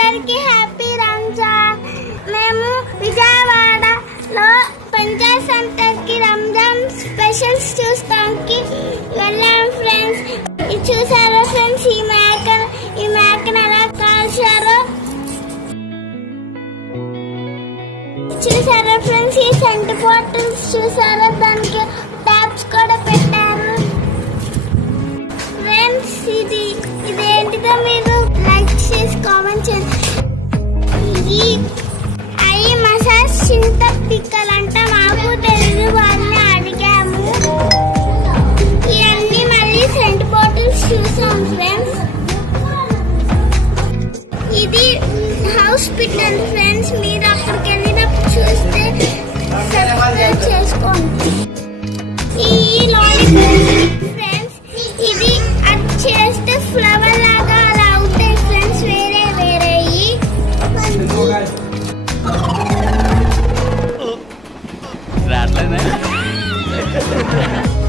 అందరికీ హ్యాపీ రంజాన్. మేము విజయవాడలో పంచాయత్ సెంటర్కి రంజాన్ స్పెషల్స్ చూస్తానికి వెళ్ళాం ఫ్రెండ్స్. ఇది చూసారా ఫ్రెండ్స్, ఈ మేకను ఎలా కాల్చారో చూసారా ఫ్రెండ్స్. ఈ సెంట్ బాటిల్స్ చూసారా, దానికి ట్యాప్స్ కూడా పెట్టారు ఫ్రెండ్స్. ఇదేంటిదో మీరు లైక్ చేసి కామెంట్ చేయండి. ఈ ఐ మసాజ్ చింత పిక్కలంట, మాకు తెలుగు వాళ్ళని అడిగాము. ఇవన్నీ మళ్ళీ సెంట్ బాటిల్స్ చూసాం ఫ్రెండ్స్. ఇది హాస్పిటల్ ఫ్రెండ్స్, మీరు అక్కడికి వెళ్ళినప్పుడు చూస్తే సబ్స్క్రైబ్ చేసుకోండి. ఈ లాలీపాప్ ఫ్రెండ్స్, ఇది అది చేస్తే ఫ్లవర్ లాగా అలా అవుతాయి ఫ్రెండ్స్, వేరే వేరే.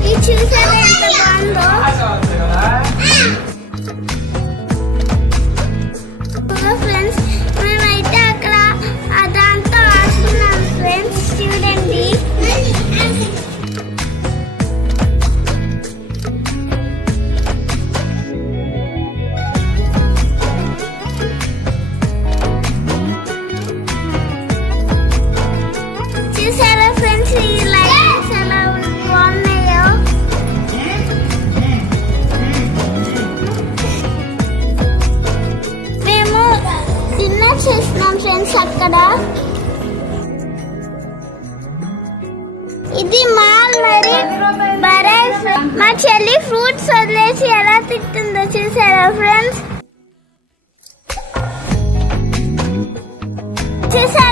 ఇది చూసారా ఎంత బాగుందో ఫ్రెండ్స్. మేమైతే అక్కడ దాంతో ఆడుతున్నాం ఫ్రెండ్స్, చూడండి. చూసారా ఫ్రెండ్స్, ఈ లైట్స్ ఎలా బాగున్నాయో. మేము డిన్నర్ చేస్తున్నాం ఫ్రెండ్స్ అక్కడ. ఇది మాల్ మరి బరాయ్. మా చెల్లి ఫ్రూట్స్ వదిలేసి ఎలా తింటుందో చూసారా ఫ్రెండ్స్. చూసారా